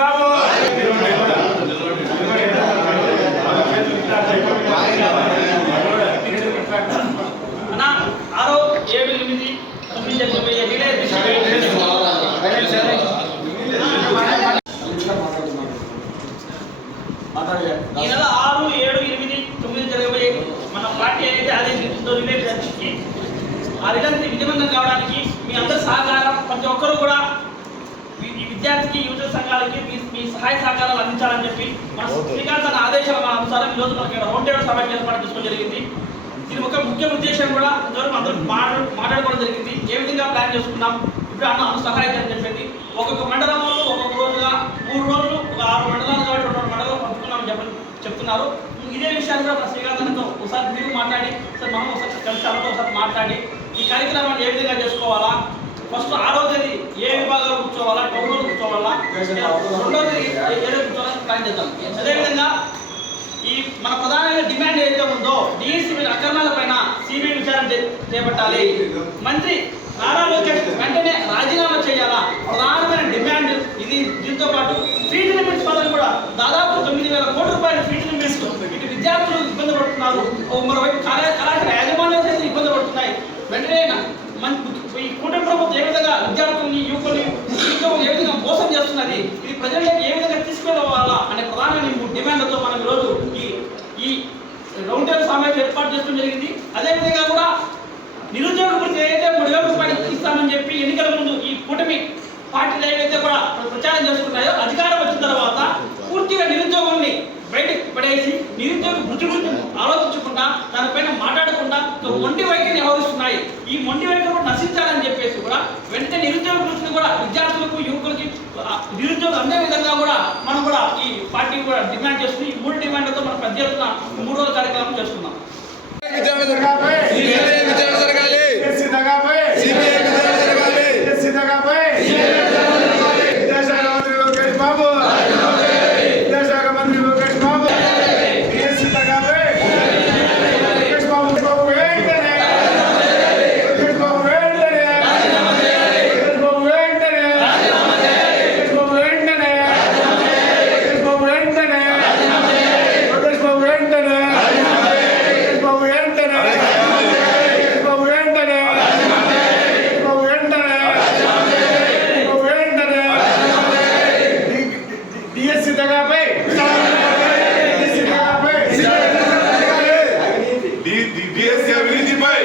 బాబు అన్నా 6, 7, 8 ఈ నెల 6, 7, 8, 9 జరగబోయే మన పార్టీ అయితే ఆదేశించిందో రిలే చర్చకి ఆ రిలే విజయవంతం కావడానికి మీ అందరి సహకారం ప్రతి ఒక్కరూ కూడా ఈ విద్యార్థికి యువజన సంఘాలకి మీ సహాయ సహకారాలు అందించాలని చెప్పి మన శ్రీకాంత్ తన ఆదేశాల అనుసారం ఈరోజు మనకి రౌండ్ టేబుల్ సభ ఏర్పాటు చేసుకోవడం జరిగింది. దీని ఒక ముఖ్య ఉద్దేశం కూడా ఇంతవరకు అందరూ మాట్లాడుకోవడం జరిగింది. ఏ విధంగా ప్లాన్ చేసుకున్నాం ఇప్పుడు అన్న సహాయం అని చెప్పేది ఒక్కొక్క మండలంలో ఒక్కొక్క రోజుగా 3 రోజులు ఒక 6 మండలాలు కాబట్టి 2 మండలాలు పంపుతున్నామని చెప్తున్నారు. ఇదే విషయాన్ని కూడా మన శ్రీకాంత్తో ఒకసారి మీరు మాట్లాడి సార్ మనం ఒకసారి కలిసి అందరూ ఒకసారి మాట్లాడి ఈ కార్యక్రమాన్ని ఏ విధంగా చేసుకోవాలా, ఫస్ట్ 6వ తేదీ ఏ విభాగాలు కూర్చోవాలా, టౌన్లో కూర్చోవాలా, 2వ తేదీ ఏదో కూర్చోవాలని ప్లాన్ చేద్దాం. అదేవిధంగా ఈ మన ప్రధానమైన డిమాండ్ ఏదైతే ఉందో డిఎస్సీ అక్రమాల పైన సిబిఐ విచారణ చేపట్టాలి. మంత్రి నారా లోకేష్ వెంటనే రాజీనామా చేయాలా ప్రధానమైన డిమాండ్ ఇది. దీంతో పాటు ఫీజు లిమిట్స్ పదవి కూడా దాదాపు 9,000 కోట్ల రూపాయల ఫీజు లిమిట్స్ ఇటు విద్యార్థులు ఇబ్బంది పడుతున్నారు, మరోవైపు కళాశాల యాజమాన్యాలు అయితే ఇబ్బంది పడుతున్నాయి. వెంటనే ఈ కూటమి ప్రభుత్వం ఏ విధంగా విద్యార్థుల్ని యువకుల్ని ఏ విధంగా మోసం చేస్తున్నది, ఇది ప్రజల్లోకి ఏ విధంగా తీసుకెళ్ళవాలా అనే ప్రధానమైన 3 డిమాండ్లతో మనం ఈరోజు ఈ రౌండ్ టేబుల్ సమావేశం ఏర్పాటు చేయడం జరిగింది. అదేవిధంగా కూడా నిరుద్యోగ వృత్తి ఏదైతే 3,000 రూపాయలు ఇస్తామని చెప్పి ఎన్నికల ముందు ఈ కూటమి పార్టీలు ఏవైతే కూడా ప్రచారం చేసుకున్నాయో అధికారం వచ్చిన తర్వాత పూర్తిగా నిరుద్యోగాన్ని బయటకు పడేసి నిరుద్యోగ వృత్తి గురించి ఆలోచించకుండా దానిపైన మాట్లాడకుండా మొండి వైఖరిని వ్యవహరిస్తున్నాయి. ఈ మొండి వైఖరి కూడా నశించాలని చెప్పేసి కూడా వెంటనే నిరుద్యోగ వృత్తిని కూడా విద్యార్థులకు యువకులకి నిరుద్యోగం అందే విధంగా కూడా మనం కూడా ఈ పార్టీ కూడా డిమాండ్ చేస్తుంది. ఈ 3 డిమాండ్లతో మనం పెద్ద ఎత్తున 3 రోజుల కార్యక్రమం చేస్తున్నాం. డిఎస్సీ అవినీతిపై